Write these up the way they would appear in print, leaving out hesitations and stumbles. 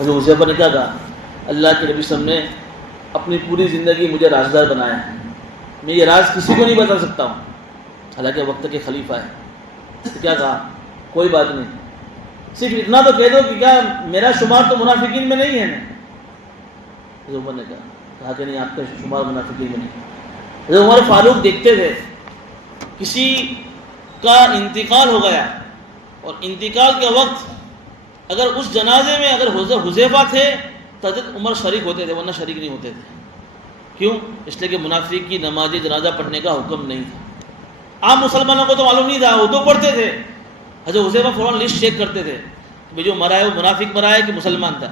حضرت حذیفہ نے کیا کہا؟ اللہ کے نبی صلی اللہ علیہ وسلم نے اپنی پوری زندگی مجھے رازدار بنایا ہے، میں یہ راز کسی کو نہیں بتا سکتا ہوں، حالانکہ وقت کے خلیفہ ہے۔ تو کیا کہا؟ کوئی بات نہیں، صرف اتنا تو کہہ دو کہ کیا میرا شمار تو منافقین میں نہیں ہے نا؟ حضرت عمر نے کہا کہ نہیں، آپ کا شمار منافقین میں نہیں۔ حضرت عمر فاروق دیکھتے تھے کسی کا انتقال ہو گیا اور انتقال کے وقت اگر اس جنازے میں اگر حذیفہ تھے تو حضرت عمر شریک ہوتے تھے، ورنہ شریک نہیں ہوتے تھے۔ کیوں؟ اس لیے کہ منافق کی نماز جنازہ پڑھنے کا حکم نہیں تھا۔ عام مسلمانوں کو تو معلوم نہیں تھا، وہ تو پڑھتے تھے۔ حضرت حذیفہ فوراً لسٹ چیک کرتے تھے کہ جو مرا ہے وہ منافق مرا ہے کہ مسلمان تھا،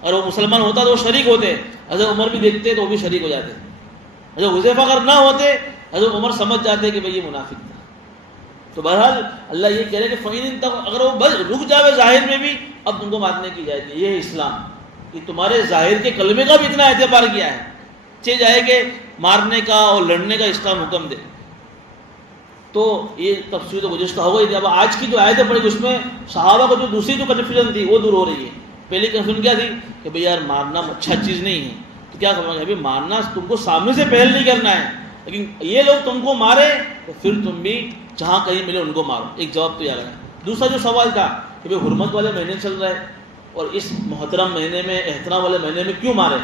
اور وہ مسلمان ہوتا تو وہ شریک ہوتے۔ حضرت عمر بھی دیکھتے تو وہ بھی شریک ہو جاتے۔ حضرت حذیفہ اگر نہ ہوتے حضرت عمر سمجھ جاتے کہ بھئی یہ منافق تھا۔ تو بہرحال اللہ یہ کہہ رہے کہ فَإِنِ انتَهُوا، اگر وہ بس رک جاوے ظاہر میں بھی، اب تم کو مارنے کی اجازت ہے۔ یہ ہے اسلام کہ تمہارے ظاہر کے کلمے کا بھی اتنا اعتبار کیا ہے، چاہے جائے کہ مارنے کا اور لڑنے کا اسلام حکم دے۔ تو یہ تفصیل تو گزشتہ ہو گئی تھی۔ اب آج کی جو آیتیں پڑھی اس میں صحابہ کو جو دوسری جو کنفیوژن تھی وہ دور ہو رہی ہے۔ پہلی کنفیوژن کیا تھی کہ بھئی یار مارنا اچھا چیز نہیں ہے، تو کیا کرنا ہے؟ مارنا تم کو سامنے سے پہل نہیں کرنا ہے، لیکن یہ لوگ تم کو مارے تو پھر تم بھی جہاں کہیں ملے ان کو مارو۔ ایک جواب تو یہ ہے۔ دوسرا جو سوال تھا کہ بھئی حرمت والے مہینے چل رہے اور اس محترم مہینے میں، احترام والے مہینے میں کیوں مارے؟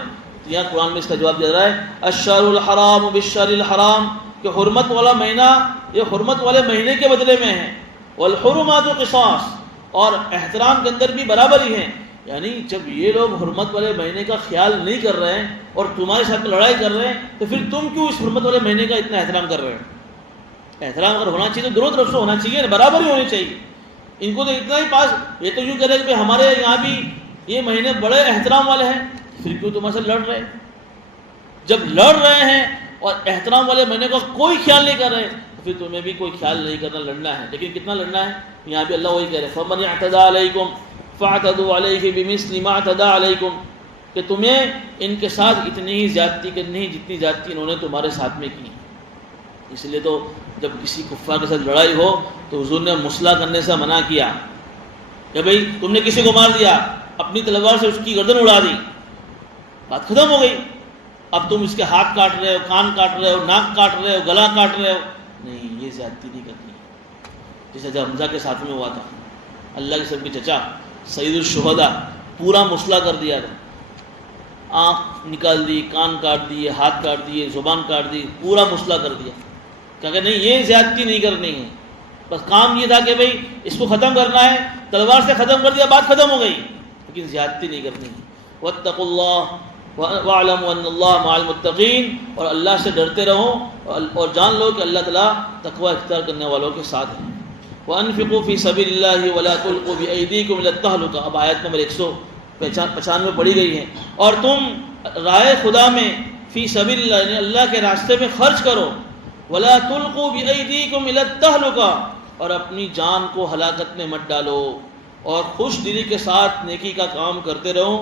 تو یہاں قرآن میں اس کا جواب دیا رہا ہے الشہر الحرام بالشہر الحرام، کہ حرمت والا مہینہ یہ حرمت والے مہینے کے بدلے میں ہے، والحرمات قصاص، اور احترام کے اندر بھی برابری ہیں۔ یعنی جب یہ لوگ حرمت والے مہینے کا خیال نہیں کر رہے ہیں اور تمہارے ساتھ لڑائی کر رہے ہیں تو پھر تم کیوں اس حرمت والے مہینے کا اتنا احترام کر رہے ہیں؟ احترام اگر ہونا چاہیے تو دونوں طرف سے ہونا چاہیے، برابری ہونی چاہیے۔ ان کو تو اتنا ہی پاس، یہ تو یوں کہہ رہے کہ ہمارے یہاں بھی یہ مہینے بڑے احترام والے ہیں، پھر کیوں تمہارے سے لڑ رہے ہیں؟ جب لڑ رہے ہیں اور احترام والے مہینے کا کوئی خیال نہیں کر رہے تو پھر تمہیں بھی کوئی خیال نہیں کرنا، لڑنا ہے۔ لیکن کتنا لڑنا ہے؟ یہاں بھی اللہ وہی کہہ رہے ہیں فَمَنِ اعْتَدَىٰ عَلَيْكُمْ فَاعْتَدُوا عَلَيْهِ بِمِثْلِ مَا اعْتَدَىٰ عَلَيْكُمْ، کہ تمہیں ان کے ساتھ اتنی ہی زیادتی کرنی جتنی زیادتی انہوں نے تمہارے ساتھ میں کی۔ اس لیے تو جب کسی کفار کے ساتھ لڑائی ہو تو حضور نے مسئلہ کرنے سے منع کیا کہ بھئی تم نے کسی کو مار دیا، اپنی تلوار سے اس کی گردن اڑا دی، بات ختم ہو گئی۔ اب تم اس کے ہاتھ کاٹ رہے ہو، کان کاٹ رہے ہو، ناک کاٹ رہے ہو، گلا کاٹ رہے ہو، نہیں، یہ زیادتی نہیں کرنی۔ جیسے جب حمزہ کے ساتھ میں ہوا تھا، اللہ کے سب کے چچا سید الشہداء پورا مسئلہ کر دیا تھا، آنکھ نکال دی، کان کاٹ دیے، ہاتھ کاٹ دیے، زبان کاٹ دی، پورا مسئلہ کر دیا کہ نہیں یہ زیادتی نہیں کرنی ہے، بس کام یہ تھا کہ بھئی اس کو ختم کرنا ہے، تلوار سے ختم کر دیا، بات ختم ہو گئی، لیکن زیادتی نہیں کرنی ہے۔ واتقوا اللہ وَاعْلَمُوا أَنَّ اللَّهَ مَعَ الْمُتَّقِينَ، اور اللہ سے ڈرتے رہو اور جان لو کہ اللہ تعالیٰ تقوی اختیار کرنے والوں کے ساتھ ہے۔ وَأَنفِقُوا فِي سَبِيلِ اللَّهِ وَلَا تُلْقُوا بِأَيْدِيكُمْ إِلَى التَّهْلُكَةِ، اب آیت نمبر 195 پڑھی گئی ہے، اور تم راہ خدا میں فی سبیل اللہ یعنی اللہ کے راستے میں خرچ کرو، وَلَا تُلْقُوا بِأَيْدِيكُمْ إِلَى التَّهْلُكَةِ، اور اپنی جان کو ہلاکت میں مت ڈالو، اور خوش دلی کے ساتھ نیکی کا کام کرتے رہو،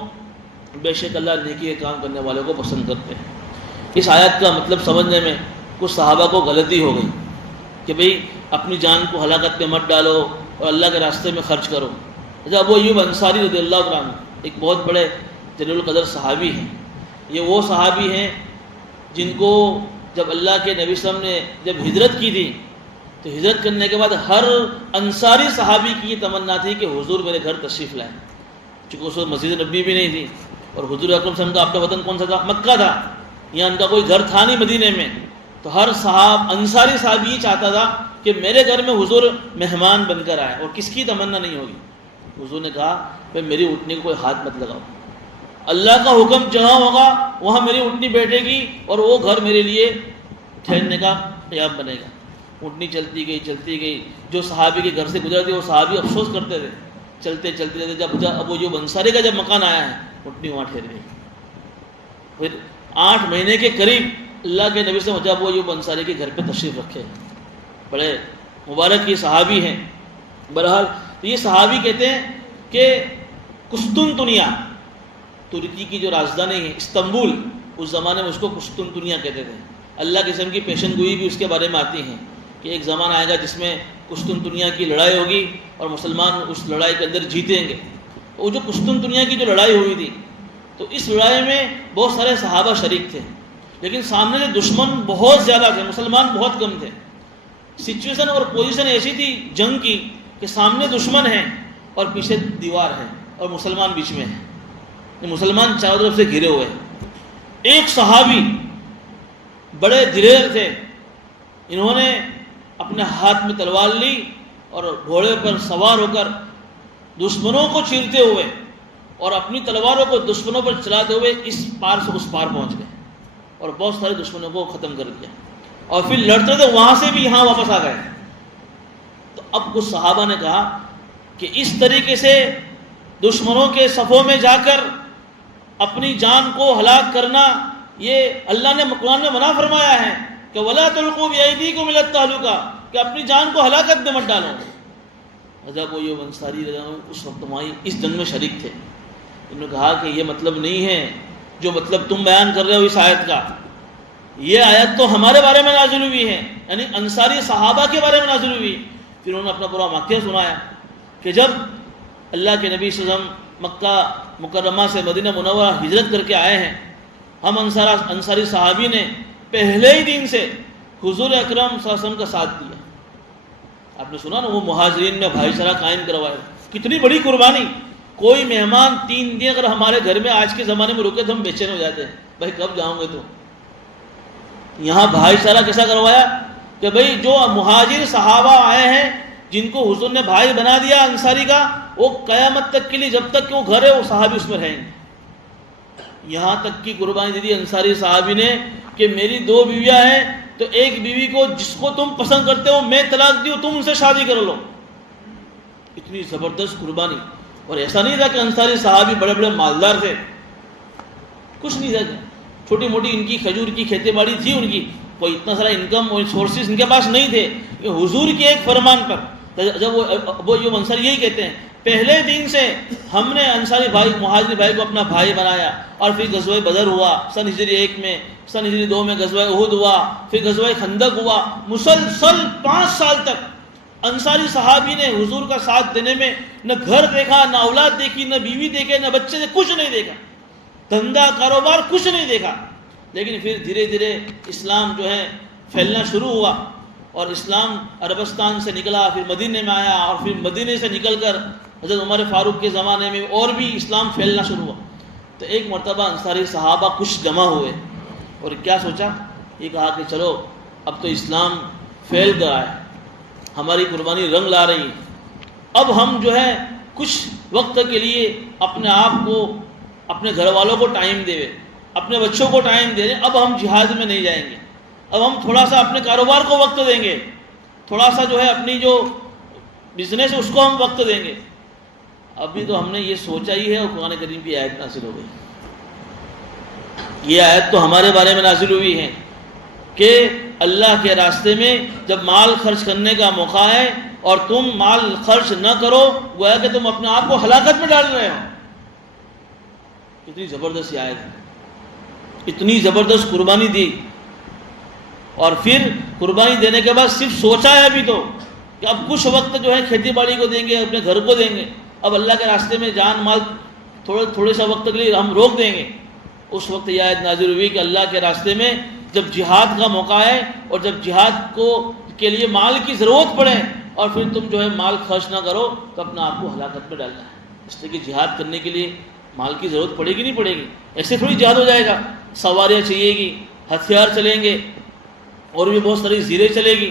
بے شک اللہ نیکی کے کام کرنے والوں کو پسند کرتے ہیں۔ اس آیت کا مطلب سمجھنے میں کچھ صحابہ کو غلطی ہو گئی کہ بھئی اپنی جان کو ہلاکت میں مت ڈالو اور اللہ کے راستے میں خرچ کرو۔ جب ابو ایوب انصاری رضی اللہ عنہ ایک بہت بڑے جلیل القدر صحابی ہیں، یہ وہ صحابی ہیں جن کو جب اللہ کے نبی صلی اللہ علیہ وسلم نے جب ہجرت کی تھی تو ہجرت کرنے کے بعد ہر انصاری صحابی کی یہ تمنا تھی کہ حضور میرے گھر تشریف لائیں، چونکہ اس وقت مسجد نبوی بھی نہیں تھی، اور حضور اکرم صلی اللہ علیہ وسلم کا اپنا وطن کون سا تھا؟ مکہ تھا، یہاں ان کا کوئی گھر تھا نہیں مدینے میں، تو ہر انصاری صحابی یہ چاہتا تھا کہ میرے گھر میں حضور مہمان بن کر آئے، اور کس کی تمنا نہیں ہوگی؟ حضور نے کہا کہ میری اٹھنے کو کوئی ہاتھ مت لگاؤ، اللہ کا حکم جہاں ہوگا وہاں میری اٹھنی بیٹھے گی اور وہ گھر میرے لیے ٹھہرنے کا قیام بنے گا۔ اٹھنی چلتی گئی، جو صحابی کے گھر سے گزرتے وہ صحابی افسوس کرتے تھے، چلتے رہتے، جب ابو ایوب انصاری کا جب مکان آیا ہے اٹھنی وہاں ٹھہر گئی۔ پھر 8 مہینے کے قریب اللہ کے نبی سے وجہ ابو ایوب انصاری کے گھر پہ تشریف رکھے، بڑے مبارک یہ صحابی ہیں۔ بہرحال یہ صحابی کہتے ہیں کہ قسطنطنیہ ترکی کی جو راجدھانی ہے استنبول، اس زمانے میں اس کو قسطنطنیہ کہتے تھے۔ اللہ کے قسم کی پیشن گوئی بھی اس کے بارے میں آتی ہیں کہ ایک زمانہ آئے گا جس میں قسطنطنیہ کی لڑائی ہوگی اور مسلمان اس لڑائی کے اندر جیتیں گے۔ وہ جو قسطنطنیہ کی جو لڑائی ہوئی تھی، تو اس لڑائی میں بہت سارے صحابہ شریک تھے، لیکن سامنے سے دشمن بہت زیادہ تھے، مسلمان بہت کم تھے۔ سچویشن اور پوزیشن ایسی تھی جنگ کی کہ سامنے دشمن ہیں اور پیچھے دیوار ہے اور مسلمان بیچ میں ہیں، یہ مسلمان چاروں طرف سے گھرے ہوئے ہیں۔ ایک صحابی بڑے دلیر تھے، انہوں نے اپنے ہاتھ میں تلوار لی اور گھوڑے پر سوار ہو کر دشمنوں کو چیرتے ہوئے اور اپنی تلواروں کو دشمنوں پر چلاتے ہوئے اس پار سے اس پار پہنچ گئے اور بہت سارے دشمنوں کو ختم کر دیا، اور پھر لڑتے تھے وہاں سے بھی یہاں واپس آ گئے۔ تو اب کچھ صحابہ نے کہا کہ اس طریقے سے دشمنوں کے صفوں میں جا کر اپنی جان کو ہلاک کرنا، یہ اللہ نے قرآن میں منع فرمایا ہے کہ وَلَا تُلْقُوا بِأَيْدِيكُمْ إِلَى التَّهْلُكَةِ، کہ اپنی جان کو ہلاکت میں مت ڈالو۔ حضرت ابو ایوب انصاری اس وقت وہاں اس جنگ میں شریک تھے، انہوں نے کہا کہ یہ مطلب نہیں ہے جو مطلب تم بیان کر رہے ہو اس آیت کا، یہ آیت تو ہمارے بارے میں نازل ہوئی ہے، یعنی انصاری صحابہ کے بارے میں نازل ہوئی۔ پھر انہوں نے اپنا پورا واقعہ سنایا کہ جب اللہ کے نبی صلی اللہ علیہ وسلم مکہ مکرمہ سے مدینہ منورہ ہجرت کر کے آئے ہیں، ہم انصاری صحابی نے پہلے ہی دن سے حضور اکرم صلی اللہ علیہ وسلم کا ساتھ دیا۔ آپ نے سنا نا، وہ مہاجرین میں بھائی چارہ قائم کروایا، کتنی بڑی قربانی۔ کوئی مہمان 3 دن اگر ہمارے گھر میں آج کے زمانے میں رکے تو ہم بے چین ہو جاتے ہیں، بھائی کب جاؤں گے تو۔ یہاں بھائی چارہ کیسا کروایا کہ بھئی جو مہاجر صحابہ آئے ہیں جن کو حضور نے بھائی بنا دیا انصاری کا، وہ قیامت تک کے لیے جب تک کہ وہ گھر ہے وہ صحابی اس میں رہیں گے۔ یہاں تک کی قربانی دی تھی انصاری صحابی نے کہ میری 2 بیویاں ہیں تو ایک بیوی کو جس کو تم پسند کرتے ہو میں طلاق دی ہوں، تم ان سے شادی کر لو۔ اتنی زبردست قربانی۔ اور ایسا نہیں تھا کہ انصاری صحابی بڑے بڑے مالدار تھے، کچھ نہیں تھا، چھوٹی موٹی ان کی کھجور کی کھیتی باڑی تھی، ان کی کوئی اتنا سارا انکم اور سورسز ان کے پاس نہیں تھے۔ حضور کے ایک فرمان پر جب وہ ابو ایوب انصاری یہی کہتے ہیں، پہلے دن سے ہم نے انصاری بھائی مہاجر بھائی کو اپنا بھائی بنایا، اور پھر غزوہ بدر ہوا سن ہجری 1 میں، سن ہجری 2 میں غزوہ احد ہوا، پھر غزوہ خندق ہوا۔ مسلسل 5 سال تک انصاری صحابی نے حضور کا ساتھ دینے میں نہ گھر دیکھا، نہ اولاد دیکھی، نہ بیوی دیکھے، نہ بچے، کچھ نہیں دیکھا، دھندا کاروبار کچھ نہیں دیکھا۔ لیکن پھر دھیرے دھیرے اسلام جو ہے پھیلنا شروع ہوا، اور اسلام عربستان سے نکلا، پھر مدینے میں آیا، اور پھر مدینے سے نکل کر حضرت عمر فاروق کے زمانے میں اور بھی اسلام پھیلنا شروع ہوا۔ تو ایک مرتبہ انصاری صحابہ کچھ جمع ہوئے اور کیا سوچا، یہ کہا کہ چلو اب تو اسلام پھیل گیا ہے، ہماری قربانی رنگ لا رہی ہے، اب ہم جو ہے کچھ وقت کے لیے اپنے آپ کو، اپنے گھر والوں کو ٹائم دے، اپنے بچوں کو ٹائم دے رہے، اب ہم جہاد میں نہیں جائیں گے، اب ہم تھوڑا سا اپنے کاروبار کو وقت دیں گے، تھوڑا سا جو ہے اپنی جو بزنس ہے اس کو ہم وقت دیں گے۔ ابھی تو ہم نے یہ سوچا ہی ہے اور قرآن کریم کی آیت نازل ہو گئی۔ یہ آیت تو ہمارے بارے میں نازل ہوئی ہے کہ اللہ کے راستے میں جب مال خرچ کرنے کا موقع ہے اور تم مال خرچ نہ کرو، گویا کہ تم اپنے آپ کو ہلاکت میں ڈال رہے ہو۔ اتنی زبردست آیت ہے، اتنی زبردست قربانی دی، اور پھر قربانی دینے کے بعد صرف سوچا ہے ابھی تو کہ اب کچھ وقت جو ہے کھیتی باڑی کو دیں گے، اپنے گھر کو دیں گے، اب اللہ کے راستے میں جان مال تھوڑے سا وقت کے لیے ہم روک دیں گے۔ اس وقت یہ آیت نازل ہوئی کہ اللہ کے راستے میں جب جہاد کا موقع ہے اور جب جہاد کے لیے مال کی ضرورت پڑے اور پھر تم جو ہے مال خرچ نہ کرو تو اپنا آپ کو ہلاکت میں ڈالنا ہے۔ اس لیے کہ جہاد کرنے کے لیے مال کی ضرورت پڑے گی نہیں پڑے گی، ایسے تھوڑی جہاد ہو جائے گا، سواریاں چاہیے گی، ہتھیار چلیں گے، اور بھی بہت ساری زیریں چلے گی۔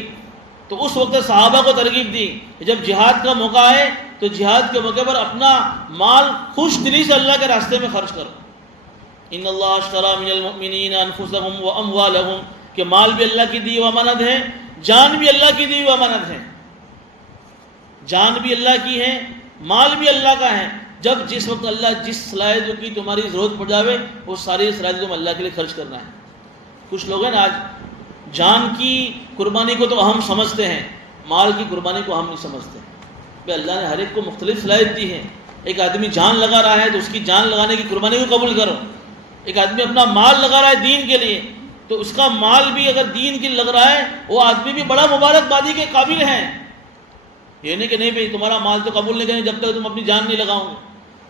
تو اس وقت صحابہ کو ترغیب دی کہ جب جہاد کا موقع ہے تو جہاد کے موقع پر اپنا مال خوش دلی سے اللہ کے راستے میں خرچ کرو۔ ان اللہ اشتری من المؤمنین انفسهم واموالهم، کہ مال بھی اللہ کی دی ہوئی امانت ہے، جان بھی اللہ کی دی ہوئی امانت ہے، جان بھی اللہ کی ہے، مال بھی اللہ کا ہے۔ جب جس وقت اللہ جس صلاحیتوں کی تمہاری ضرورت پڑ جاوے وہ ساری صلاحیتیں تم اللہ کے لیے خرچ کرنا ہے۔ کچھ لوگ ہیں نا آج جان کی قربانی کو تو اہم سمجھتے ہیں، مال کی قربانی کو اہم نہیں سمجھتے۔ کہ اللہ نے ہر ایک کو مختلف صلاحیت دی ہے۔ ایک آدمی جان لگا رہا ہے تو اس کی جان لگانے کی قربانی کو قبول کرو۔ ایک آدمی اپنا مال لگا رہا ہے دین کے لیے تو اس کا مال بھی اگر دین کے لیے لگ رہا ہے وہ آدمی بھی بڑا مبارک بادی کے قابل ہیں۔ یہ نہیں کہ نہیں بھائی تمہارا مال تو قبول نہیں کریں جب تک تم اپنی جان نہیں لگاؤ گے۔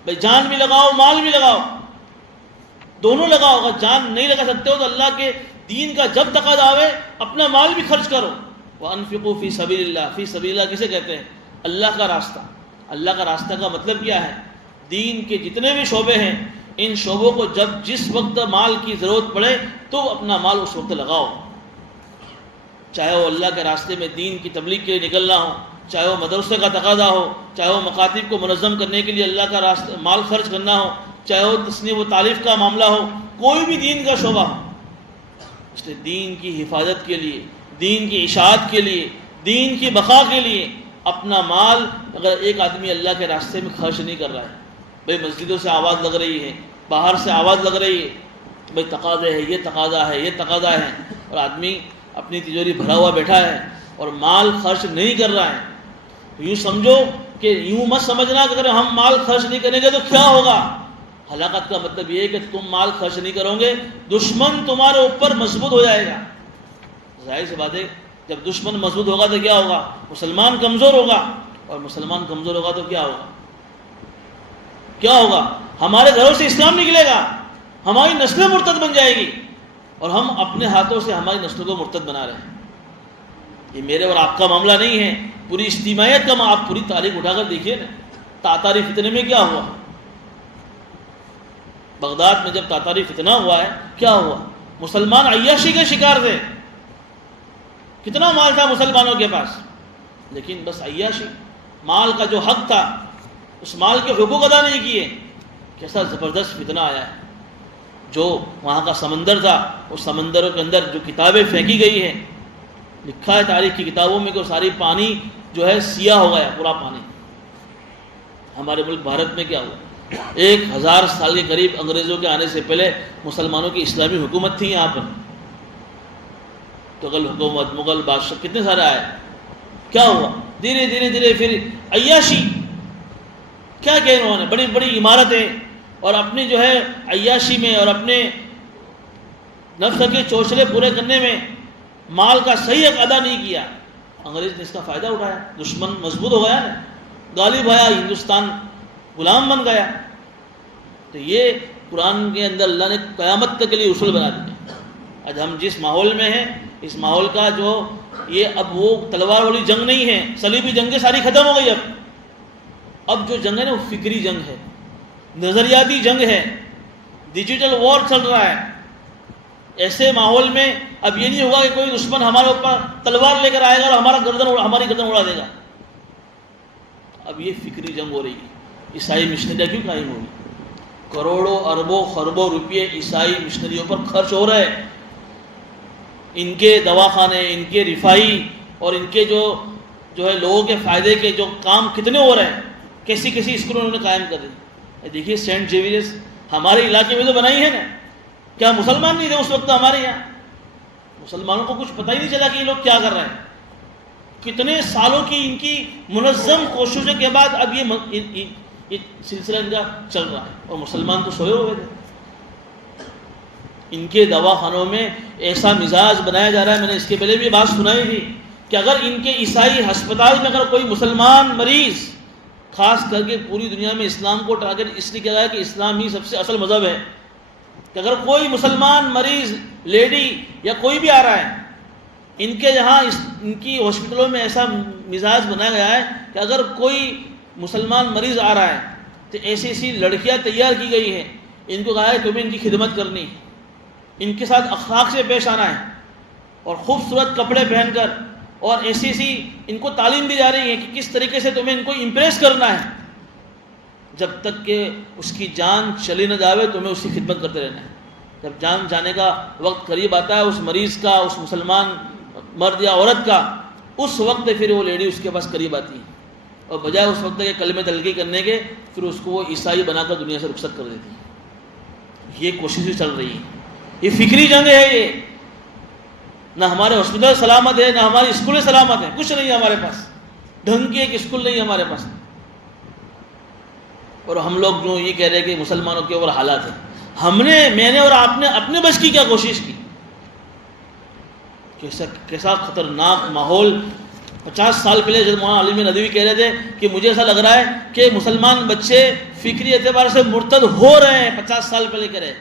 بھائی جان بھی لگاؤ، مال بھی لگاؤ، دونوں لگاؤ. اگر جان نہیں لگا سکتے ہو تو اللہ کے دین کا جب تقاضا آوے اپنا مال بھی خرچ کرو. وَأَنفِقُوا فِي سَبِيلِ اللَّهِ. فی سبیل اللہ کسے کہتے ہیں؟ اللہ کا راستہ. اللہ کا راستہ کا مطلب کیا ہے؟ دین کے جتنے بھی شعبے ہیں ان شعبوں کو جب جس وقت مال کی ضرورت پڑے تو اپنا مال اس وقت لگاؤ. چاہے وہ اللہ کے راستے میں دین کی تبلیغ کے لیے نکلنا ہو، چاہے وہ مدرسے کا تقاضا ہو، چاہے وہ مکاتب کو منظم کرنے کے لیے اللہ کا راستہ مال خرچ کرنا ہو، چاہے وہ تصنیف و تالیف کا معاملہ ہو، کوئی بھی دین کا شعبہ ہو. اس لیے دین کی حفاظت کے لیے، دین کی اشاعت کے لیے، دین کی بقا کے لیے اپنا مال اگر ایک آدمی اللہ کے راستے میں خرچ نہیں کر رہا ہے، بھئی مسجدوں سے آواز لگ رہی ہے، باہر سے آواز لگ رہی ہے، بھئی تقاضے ہے، یہ تقاضا ہے، یہ تقاضا ہے، اور آدمی اپنی تجوری بھرا ہوا بیٹھا ہے اور مال خرچ نہیں کر رہا ہے، یوں سمجھو کہ یوں مت سمجھنا کہ اگر ہم مال خرچ نہیں کریں گے تو کیا ہوگا. ہلاکت کا مطلب یہ ہے کہ تم مال خرچ نہیں کرو گے، دشمن تمہارے اوپر مضبوط ہو جائے گا. ظاہر سی بات ہے جب دشمن مضبوط ہوگا تو کیا ہوگا؟ مسلمان کمزور ہوگا، اور مسلمان کمزور ہوگا تو کیا ہوگا؟ کیا ہوگا؟ ہمارے گھروں سے اسلام نکلے گا، ہماری نسلیں مرتد بن جائے گی، اور ہم اپنے ہاتھوں سے ہماری نسلوں کو مرتد بنا رہے ہیں. یہ میرے اور آپ کا معاملہ نہیں ہے، پوری اجتماعیت کا آپ پوری تاریخ اٹھا کر دیکھیے نا. تاتاری فتنے میں کیا ہوا؟ بغداد میں جب تاتاری فتنہ ہوا ہے کیا ہوا؟ مسلمان عیاشی کے شکار تھے، کتنا مال تھا مسلمانوں کے پاس، لیکن بس عیاشی، مال کا جو حق تھا اس مال کے حقوق ادا نہیں کیے. کیسا زبردست فتنہ آیا ہے. جو وہاں کا سمندر تھا اس سمندروں کے اندر جو کتابیں پھینکی گئی ہیں، لکھا ہے تاریخ کی کتابوں میں کہ وہ ساری پانی جو ہے سیاہ ہو گیا، پورا پانی. ہمارے ملک بھارت میں کیا ہوا؟ 1000 سال کے قریب انگریزوں کے آنے سے پہلے مسلمانوں کی اسلامی حکومت تھی یہاں پر. تغل حکومت، مغل بادشاہ کتنے سارے آئے. کیا ہوا؟ دھیرے دھیرے دھیرے پھر عیاشی. کیا کہ انہوں نے بڑی بڑی عمارتیں اور اپنی جو ہے عیاشی میں اور اپنے نفس کے چوچلے پورے کرنے میں مال کا صحیح حق ادا نہیں کیا. انگریز نے اس کا فائدہ اٹھایا، دشمن مضبوط ہو گیا نا، غالب آیا، ہندوستان غلام بن گیا. تو یہ قرآن کے اندر اللہ نے قیامت تک کے لیے اصول بنا دیے. آج ہم جس ماحول میں ہیں اس ماحول کا جو یہ اب وہ تلوار والی جنگ نہیں ہے، صلیبی جنگیں ساری ختم ہو گئی. اب جو جنگ ہے نا وہ فکری جنگ ہے، نظریاتی جنگ ہے، ڈیجیٹل وار چل رہا ہے. ایسے ماحول میں اب یہ نہیں ہوگا کہ کوئی دشمن ہمارے اوپر تلوار لے کر آئے گا اور ہماری گردن اڑا دے گا. اب یہ فکری جنگ ہو رہی ہے. عیسائی مشنریاں کیوں قائم ہوگی؟ کروڑوں اربوں خربوں روپئے عیسائی مشنریوں پر خرچ ہو رہے ہیں. ان کے دواخانے، ان کے رفاہی اور ان کے جو ہے لوگوں کے فائدے کے جو کام کتنے ہو رہے ہیں. کیسی کیسی اسکول انہوں نے قائم کر دی. دیکھیے سینٹ زیویئرز ہمارے علاقے میں تو بنائی ہے نا. کیا مسلمان نہیں تھے اس وقت ہمارے یہاں؟ مسلمانوں کو کچھ پتہ ہی نہیں چلا کہ یہ لوگ کیا کر رہے ہیں. کتنے سالوں کی ان کی منظم کوششوں کے بعد اب یہ سلسلہ ان کا چل رہا ہے، اور مسلمان تو سوئے ہوئے تھے. ان کے دواخانوں میں ایسا مزاج بنایا جا رہا ہے. میں نے اس کے پہلے بھی بات سنائی تھی کہ اگر ان کے عیسائی ہسپتال میں اگر کوئی مسلمان مریض، خاص کر کے پوری دنیا میں اسلام کو ٹارگٹ اس لیے کیا گیا ہے کہ اسلام ہی سب سے اصل مذہب ہے، کہ اگر کوئی مسلمان مریض لیڈی یا کوئی بھی آ رہا ہے، ان کے یہاں ان کی ہاسپٹلوں میں ایسا مزاج بنایا گیا ہے کہ اگر کوئی مسلمان مریض آ رہا ہے تو ایسی ایسی لڑکیاں تیار کی گئی ہیں، ان کو کہا ہے تمہیں ان کی خدمت کرنی، ان کے ساتھ اخلاق سے پیش آنا ہے، اور خوبصورت کپڑے پہن کر، اور ایسی ایسی ان کو تعلیم دی جا رہی ہے کہ کس طریقے سے تمہیں ان کو امپریس کرنا ہے. جب تک کہ اس کی جان چلی نہ جاوے تمہیں اس کی خدمت کرتے رہنا ہے. جب جان جانے کا وقت قریب آتا ہے اس مریض کا، اس مسلمان مرد یا عورت کا، اس وقت پھر وہ لیڈی اس کے پاس قریب آتی ہے، اور بجائے اس وقت کے کلمہ تلقی کرنے کے پھر اس کو وہ عیسائی بنا کر دنیا سے رخصت کر دیتی ہے. یہ کوششیں چل رہی ہیں. یہ فکری جنگ ہے. یہ نہ ہمارے ہاسپٹل سلامت ہے، نہ ہماری اسکولیں سلامت ہیں. کچھ نہیں ہے ہمارے پاس، ڈھنگ کی ایک اسکول نہیں ہے ہمارے پاس. اور ہم لوگ جو یہ کہہ رہے ہیں کہ مسلمانوں کے اوپر حالات ہیں. میں نے اور آپ نے اپنے بچ کی کیا کوشش کی؟ کیسا خطرناک ماحول 50 سال پہلے جب مولانا علی ندوی کہہ رہے تھے کہ مجھے ایسا لگ رہا ہے کہ مسلمان بچے فکری اعتبار سے مرتد ہو رہے ہیں، 50 سال پہلے کہہ رہے،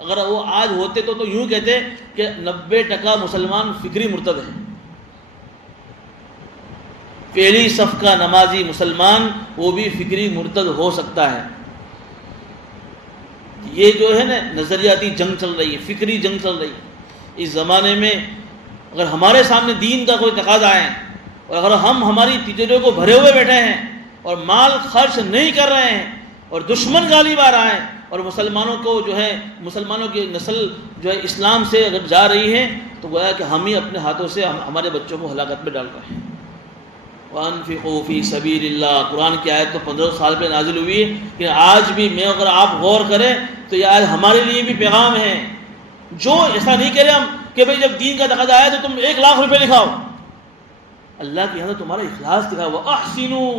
اگر وہ آج ہوتے تو یوں کہتے کہ 90% مسلمان فکری مرتد ہیں۔ پہلی صف کا نمازی مسلمان وہ بھی فکری مرتد ہو سکتا ہے۔ یہ جو ہے نا نظریاتی جنگ چل رہی ہے، فکری جنگ چل رہی ہے۔ اس زمانے میں اگر ہمارے سامنے دین کا کوئی تقاضا ہے اور اگر ہم ہماری تجربے کو بھرے ہوئے بیٹھے ہیں اور مال خرچ نہیں کر رہے ہیں اور دشمن غالب آ رہا ہے اور مسلمانوں کو جو ہے مسلمانوں کی نسل جو ہے اسلام سے اگر جا رہی ہے تو گویا کہ ہم ہی اپنے ہاتھوں سے ہمارے بچوں کو ہلاکت میں ڈال رہے ہیں۔ وَأَنفِقُوا فِي سَبِيلِ اللَّهِ، قرآن کی آیت تو 15 سال پہ نازل ہوئی ہے، کہ آج بھی میں اگر آپ غور کریں تو یہ آیت ہمارے لیے بھی پیغام ہے۔ جو ایسا نہیں کہہ رہے ہم کہ بھئی جب دین کا تقاضا آیا تو تم 1 لاکھ روپے لکھاؤ، اللہ کے یہاں تمہارا اخلاص دکھا ہوا، احسنوا،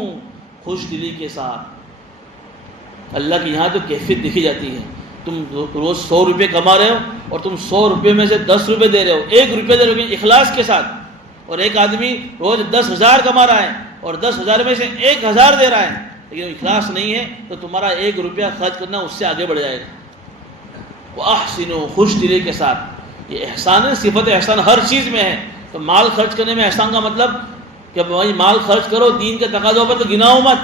خوش دلی کے ساتھ۔ اللہ کے یہاں تو کیفیت دیکھی جاتی ہے۔ تم روز 100 روپے کما رہے ہو اور تم 100 روپے میں سے 10 روپے دے رہے ہو، 1 روپے دے رہے ہو اخلاص کے ساتھ، اور ایک آدمی روز 10,000 کما رہا ہے اور 10,000 میں سے 1,000 دے رہا ہے، لیکن اخلاص نہیں ہے تو تمہارا 1 روپیہ خرچ کرنا اس سے آگے بڑھ جائے گا۔ وَأَحْسِنُوا، خوش دلی کے ساتھ۔ یہ احسان ہے، صفت احسان ہر چیز میں ہے۔ تو مال خرچ کرنے میں احسان کا مطلب کہ بھائی مال خرچ کرو دین کے تقاضوں پر، تو گناؤ مت۔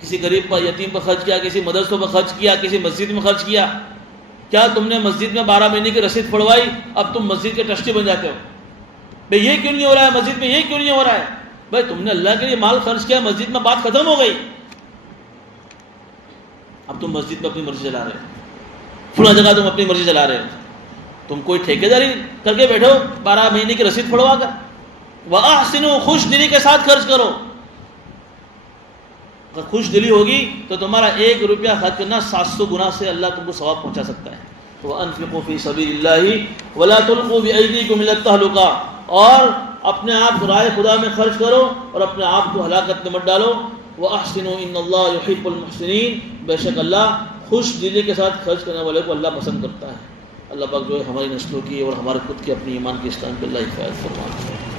کسی غریب پر، یتیم پر خرچ کیا، کسی مدرسوں پر خرچ کیا، کسی مسجد میں خرچ کیا، کیا تم نے مسجد میں 12 مہینے کی رسید پھڑوائی، اب تم مسجد کے ٹرسٹی بن جاتے ہو؟ بھئی یہ کیوں نہیں ہو رہا ہے مسجد میں، یہ کیوں نہیں ہو رہا ہے؟ بھئی تم نے اللہ کے لیے مال خرچ کیا، مسجد میں بات ختم ہو گئی، اب تم مسجد میں اپنی مرضی چلا رہے ہو، فلاں جگہ تم اپنی مرضی چلا رہے ہو، تم کوئی ٹھیکیداری کر کے بیٹھو 12 مہینے کی رسید پھڑوا کر۔ وَأَحْسِنُوا، خوش دلی کے ساتھ خرچ کرو۔ اگر خوش دلی ہوگی تو تمہارا 1 روپیہ خرچ کرنا 700 گنا سے اللہ تم کو ثواب پہنچا سکتا ہے۔ وَأَنفِقُوا فِي سَبِيلِ اللَّهِ وَلَا تُلْقُوا بِأَيْدِيكُمْ إِلَى التَّهْلُكَةِ، اور اپنے آپ کو راہ خدا میں خرچ کرو اور اپنے آپ کو ہلاکت میں مت ڈالو۔ وَأَحْسِنُوا إِنَّ اللَّهَ يُحِبُّ الْمُحْسِنِينَ، بے شک اللہ خوش دلی کے ساتھ خرچ کرنے والے کو اللہ پسند کرتا ہے۔ اللہ پاک جو ہے ہماری نسلوں کی اور ہمارے خود کی اپنی ایمان کی اسلام پہ اللہ حفاظت فرمائے۔